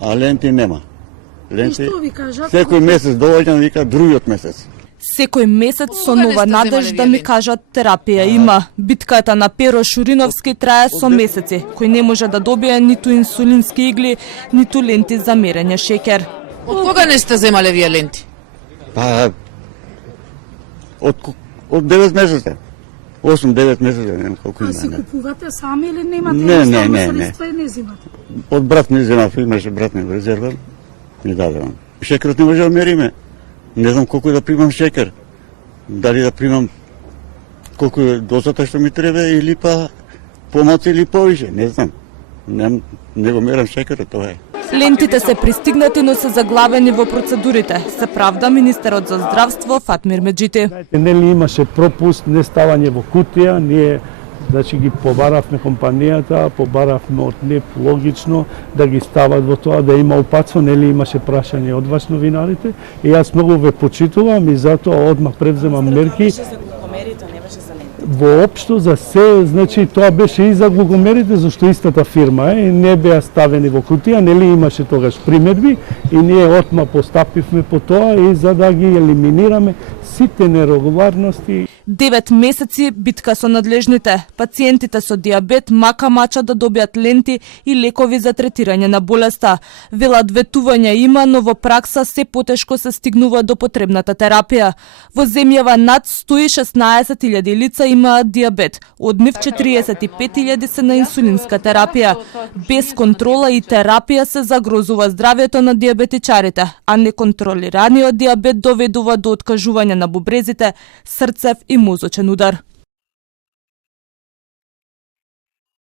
а ленти нема. И што ви кажа? Секој месец доаѓам, вика другиот месец. Секој месец со нова надежда ми кажат терапија има. Битката на Перо Шуриновски трае со месеци, кој не може да добие ниту инсулински игли, ниту ленти за мерење шеќер. Од кога не сте земале вие ленти? Па од 9 месеци. 8-9 месеци, не знам колку има. А си купувате сами или немате Не. средства и не зимате? Од брат ми земав, имаше брат ми резерва, ми дадевам. Шекерот не може да мериме. Не знам колку да примам шекер. Дали да примам колку е дозата што ми треба или па помалку или повише, не знам. Не го мерам шекерот, тоа е. Лентите се пристигнати, но се заглавени во процедурите, се правда министерот за здравство Фатмир Меджити. Нели имаше пропуст, не ставање во кутија, ние значи ги побаравме компанијата, побаравме од НЕП логично да ги стават во тоа, да има упатство, нели имаше прашање од вас новинарите и јас многу ве почитувам и затоа одмах предземам мерки. Воопшто за се, значи тоа беше и за глугомерите, зашто истата фирма е, не беа ставени во кутија, нели имаше тогаш примедби и ние отма постапивме по тоа и за да ги елиминираме сите нерегуларности. 9 месеци битка со надлежните. Пациентите со диабет мака-мача да добијат ленти и лекови за третирање на болеста. Велат ветување има, но во пракса се потешко се стигнува до потребната терапија. Во земјава над 116.000 лица имаат диабет, од нив 45.000 се на инсулинска терапија. Без контрола и терапија се загрозува здравјето на диабетичарите, а неконтролираниот диабет доведува до откажување на бубрезите, срцев и мозочен удар.